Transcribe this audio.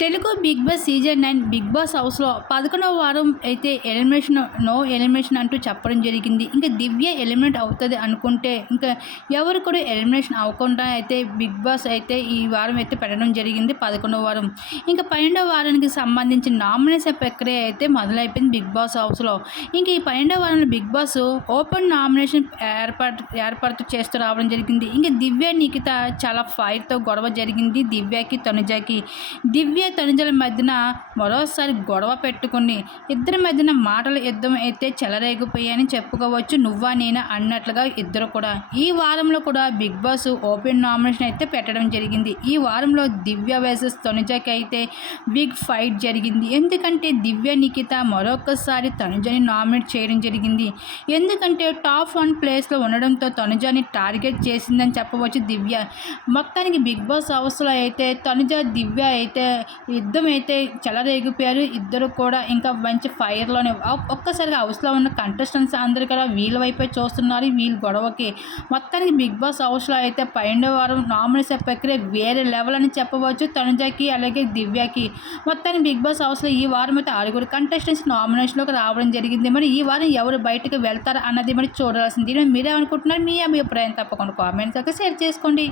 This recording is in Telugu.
Telugu Big Boss season 9 Big Boss హౌస్‌లో 11వ వారం అయితే నో ఎలిమినేషన్ అంటూ చెప్పడం జరిగింది. ఇంక దివ్య ఎలిమినేట్ అవుతది అనుకుంటే, ఇంకా ఎవరు కూడా ఎలిమినేషన్ అవ్వకుండా అయితే బిగ్ బాస్ అయితే ఈ వారం అయితే పెట్టడం జరిగింది 11వ వారం. ఇంక 12వ వారానికి సంబంధించిన నామినేషన్ ప్రక్రియ అయితే మొదలైపోయింది బిగ్ బాస్ హౌస్‌లో. ఇంక ఈ 12వ వారంలో బిగ్ బాస్ ఓపెన్ నామినేషన్ ఏర్పాటు చేస్తూ రావడం జరిగింది. ఇంక దివ్య, నిఖిత చాలా ఫైర్‌తో గొడవ జరిగింది దివ్యకి, తనుజకి. దివ్య, తనుజల మధ్యన మరోసారి గొడవ పెట్టుకుని ఇద్దరి మధ్యన మాటల యుద్ధం అయితే చెలరేగిపోయాయని చెప్పుకోవచ్చు. నువ్వా నేనా అన్నట్లుగా ఇద్దరు కూడా. ఈ వారంలో కూడా బిగ్ బాస్ ఓపెన్ నామినేషన్ అయితే పెట్టడం జరిగింది. ఈ వారంలో దివ్య వర్సెస్ తనుజకి అయితే బిగ్ ఫైట్ జరిగింది. ఎందుకంటే దివ్య, నిఖిత మరొకసారి తనుజని నామినేట్ చేయడం జరిగింది. ఎందుకంటే టాప్ 1 ప్లేస్లో ఉండడంతో తనుజని టార్గెట్ చేసిందని చెప్పవచ్చు దివ్య. మొత్తానికి బిగ్ బాస్ హౌస్లో అయితే తనుజ, దివ్య అయితే యుద్ధం అయితే చెలరేగిపోయారు. ఇద్దరు కూడా ఇంకా మంచి ఫైర్‌లోనే ఒక్కసారిగా హౌస్‌లో ఉన్న కంటెస్టెంట్స్ అందరూ కూడా వీళ్ళ వైపే చూస్తున్నారు. వీళ్ళ గొడవకి. మొత్తానికి బిగ్ బాస్ హౌస్‌లో అయితే 12వ వారం నామినేషన్ ప్రక్రియ వేరే లెవెల్ అని చెప్పవచ్చు తనుజకి, అలాగే దివ్యకి. మొత్తానికి బిగ్ బాస్ హౌస్‌లో ఈ వారం అయితే 6 కంటెస్టెంట్స్ నామినేషన్‌లోకి రావడం జరిగింది. మరి ఈ వారం ఎవరు బయటకు వెళ్తారు అన్నది మరి చూడాల్సింది. దీని మీద మీరేమనుకుంటున్నారు? మీ అభిప్రాయం తప్పకుండా కామెంట్స్ అయితే షేర్ చేసుకోండి.